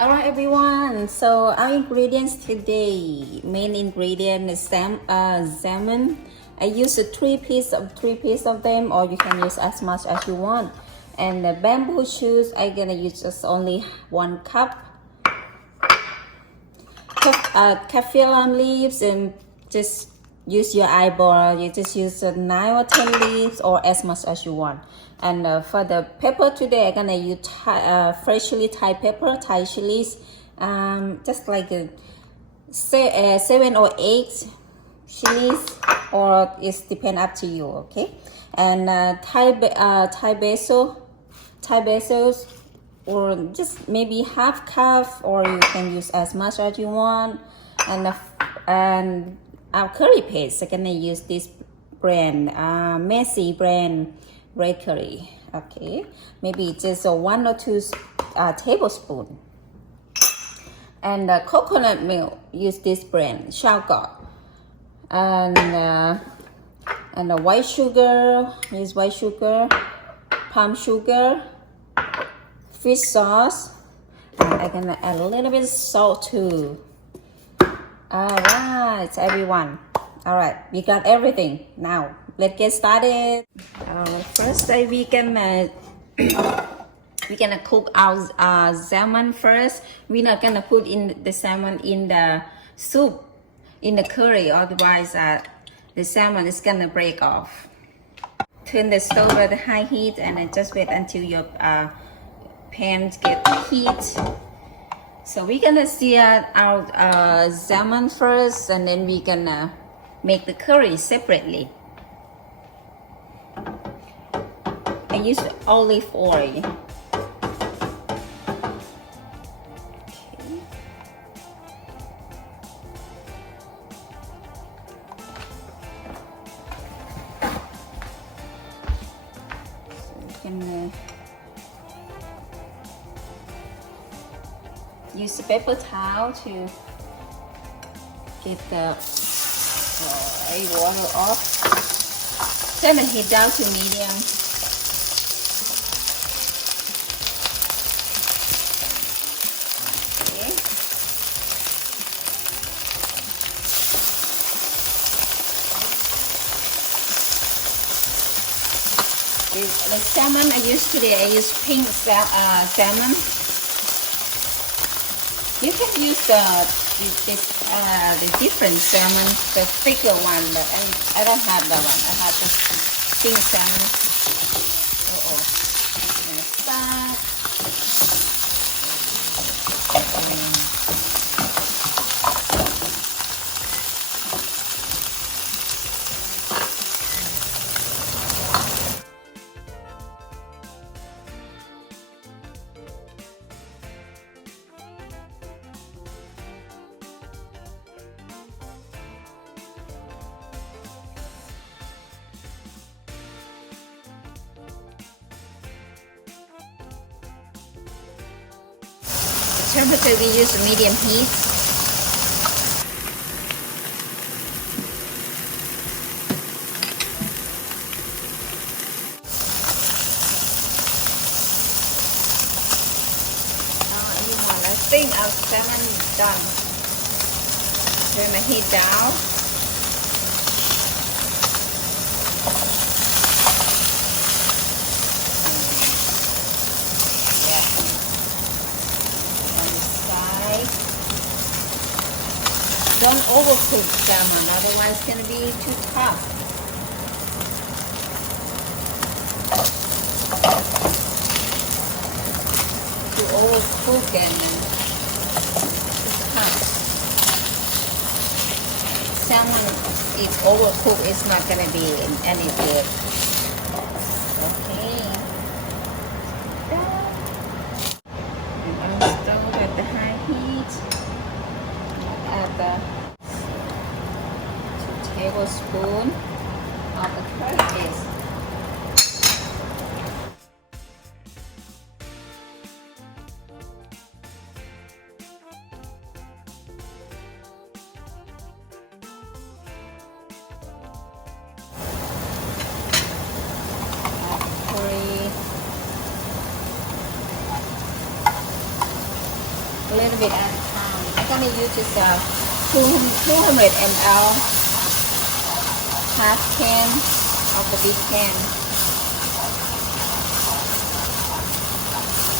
Alright everyone, so our ingredients today, main ingredient is salmon. I use three piece of them, or you can use as much as you want. And the bamboo shoots, I'm gonna use just only 1 cup. Kaffir leaves, and just use your eyeball. You just use 9 or 10 leaves or as much as you want. And for the pepper today, I'm gonna use freshly Thai pepper, Thai chilies, just like 7 or 8 chilies, or it's depend up to you, okay? And Thai basils, or just maybe half cup, or you can use as much as you want. And our curry paste, I'm gonna use this brand, Messi brand red curry. Okay, maybe just 1 or 2 tablespoon. And coconut milk, use this brand, Shao. And the white sugar, use white sugar, palm sugar, fish sauce, and I'm gonna add a little bit of salt too. Alright, everyone. Alright, we got everything. Now, let's get started. First, we gonna cook our salmon first. We're not gonna put in the salmon in the soup, in the curry, otherwise the salmon is gonna break off. Turn the stove at high heat and then just wait until your pan get heat. So we're gonna sear our salmon first, and then we're gonna make the curry separately. I use olive oil. Okay. So you can use the paper towel to get the water off. Turn the heat down to medium. Okay. The salmon I use today, I use pink salmon. You can use the different salmon, the thicker one, but I don't have that one. I have the pink salmon. I'm gonna start. Temperature, we use medium heat. I think our salmon is done. Turn the heat down. Don't overcook salmon, otherwise it's going to be too tough. To overcook and it's tough. Salmon, if overcooked, it's not going to be any good. Okay. And on stove at the high heat. Add the 2 tablespoons of the curry paste. Curry. a little bit at a time. I'm gonna use this 200 ml half can of the big can.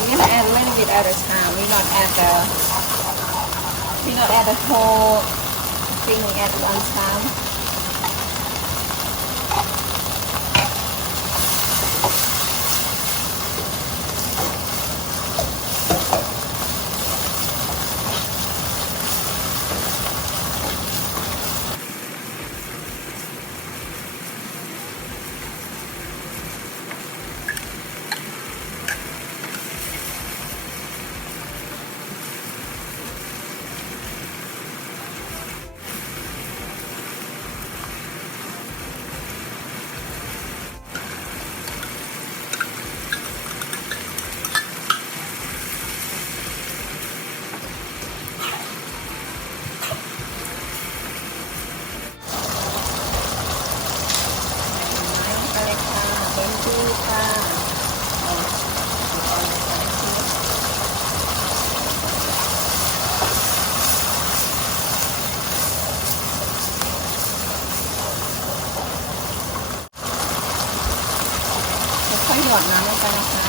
We're gonna add a little bit at a time. We not add the whole thing at one time.ค่อยหยอดน้ำลงไปนะคะ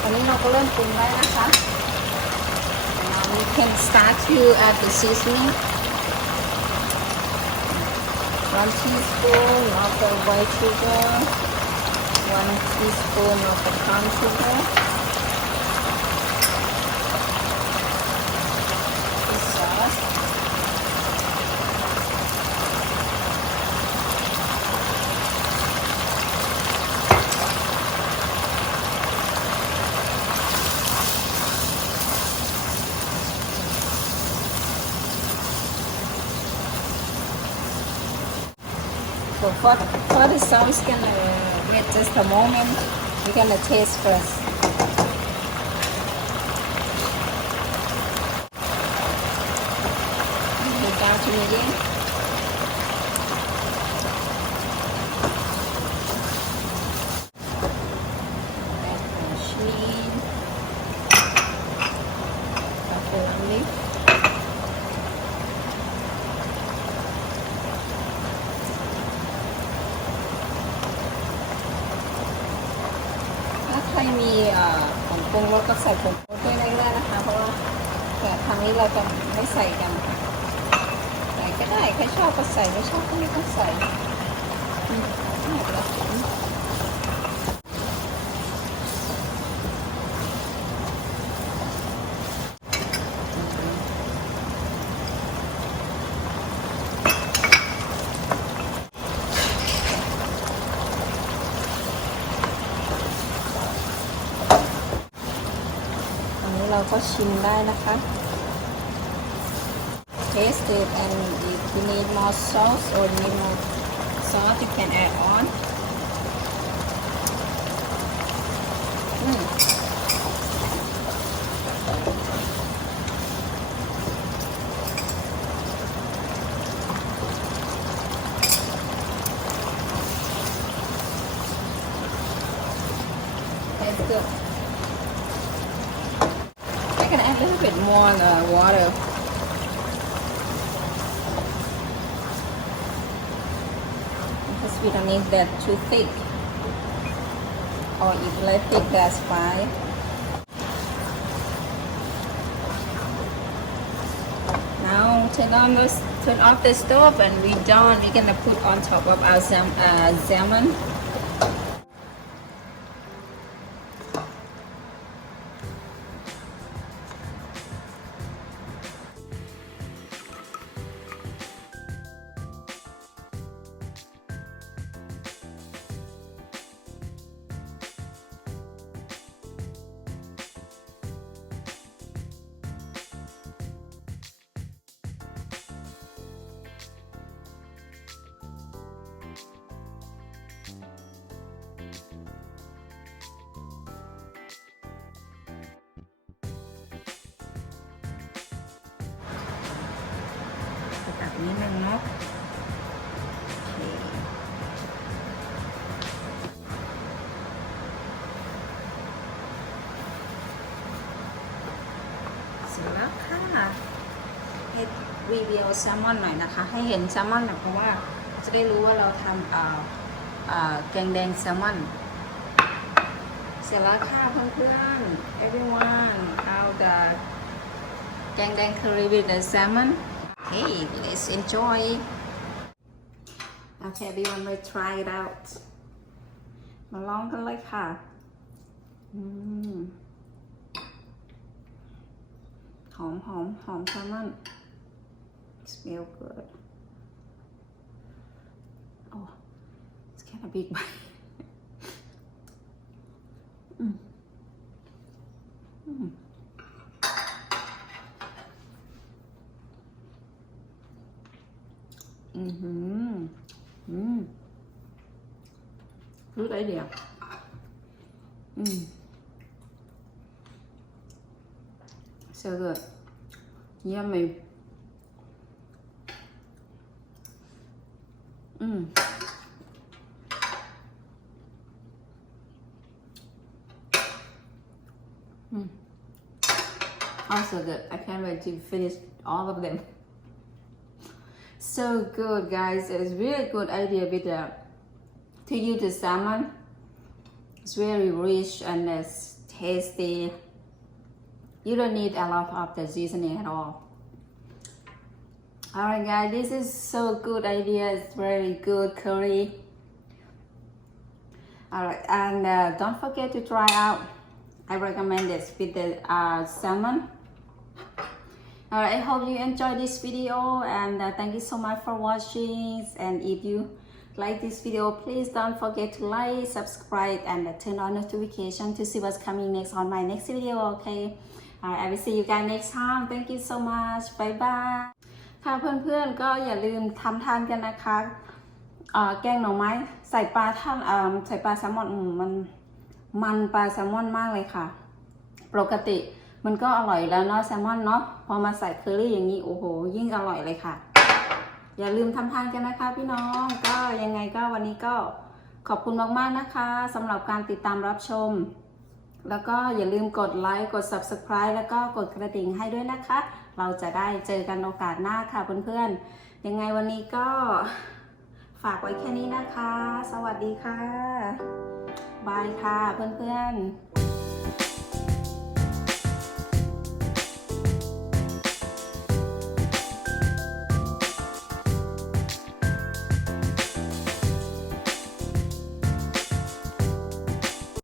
ตอนนี้เราก็เริ่มปรุงได้นะคะ Now we can start to add the seasoning. 1 teaspoon of the white sugar, 1 teaspoon of the brown sugar. The sauce. So for the sauce, gonna wait just a moment. We're gonna taste first. Go down to medium. Add Jasmin, kaffir leaf.ถ้าใครมีผงปรุงรสก็ใส่ผงปรุงด้วยได้นะคะ เพราะว่าแต่ทางนี้เราจะไม่ใส่กันค่ะใส่ก็ได้ใครชอบก็ใส่ไม่ชอบก็ไม่ต้องใส่หมดแล้วเราก็ชิมได้นะคะ Taste it and if you need more sauce or need more sauce you can add on. Tastes good. I can add a little bit more water. Because we don't need that too thick. Or if less thick, that's fine. Now turn off the stove and we're done. We're gonna put on top of our salmon.ตัดนิดนึงเนาะเสร็จแล้วค่ะให้รีวิวแซลมอนหน่อยนะคะให้เห็นแซลมอนหน่อยเพราะว่าจะได้รู้ว่าเราทำแกงแดงแซลมอนเสร็จแล้วค่ะเพื่อนๆ everyone how the แกงแดง curry with the salmon hey let's enjoy okay everyone let's try it out มาลองกันเลยค่ะหอมแซลมอน smell good oh it's kind of big bite Good idea. So good. Yummy. Also good. I can't wait to finish all of them. So good, guys. It's really good idea with to use the salmon. It's very rich and it's tasty. You don't need a lot of the seasoning at all. Alright, guys, this is so good idea. It's very good curry. Alright, and don't forget to try out. I recommend this with the salmon. Alright, I hope you enjoyed this video and thank you so much for watching. And if you like this video, please don't forget to like, subscribe, and turn on notification to see what's coming next on my next video. Okay. Alright, I will see you guys next time. Thank you so much. Bye bye. ค่ะเพื่อนๆก็อย่าลืมทำทานกันนะคะแกงหน่อไม้ใส่ปลาท่านใส่ปลาแซลมอนมันปลาแซลมอนมากเลยค่ะปกติมันก็อร่อยแล้วเนาะแซลมอนเนาะพอมาใส่เคอรี่อย่างนี้โอ้โหยิ่งอร่อยเลยค่ะอย่าลืมทำทานกันนะคะพี่น้องก็ยังไงก็วันนี้ก็ขอบคุณมากๆนะคะสำหรับการติดตามรับชมแล้วก็อย่าลืมกดไลค์กด Subscribe แล้วก็กดกระดิ่งให้ด้วยนะคะเราจะได้เจอกันโอกาสหน้าค่ะเพื่อนๆยังไงวันนี้ก็ฝากไว้แค่นี้นะคะสวัสดีค่ะบายค่ะเพื่อนๆ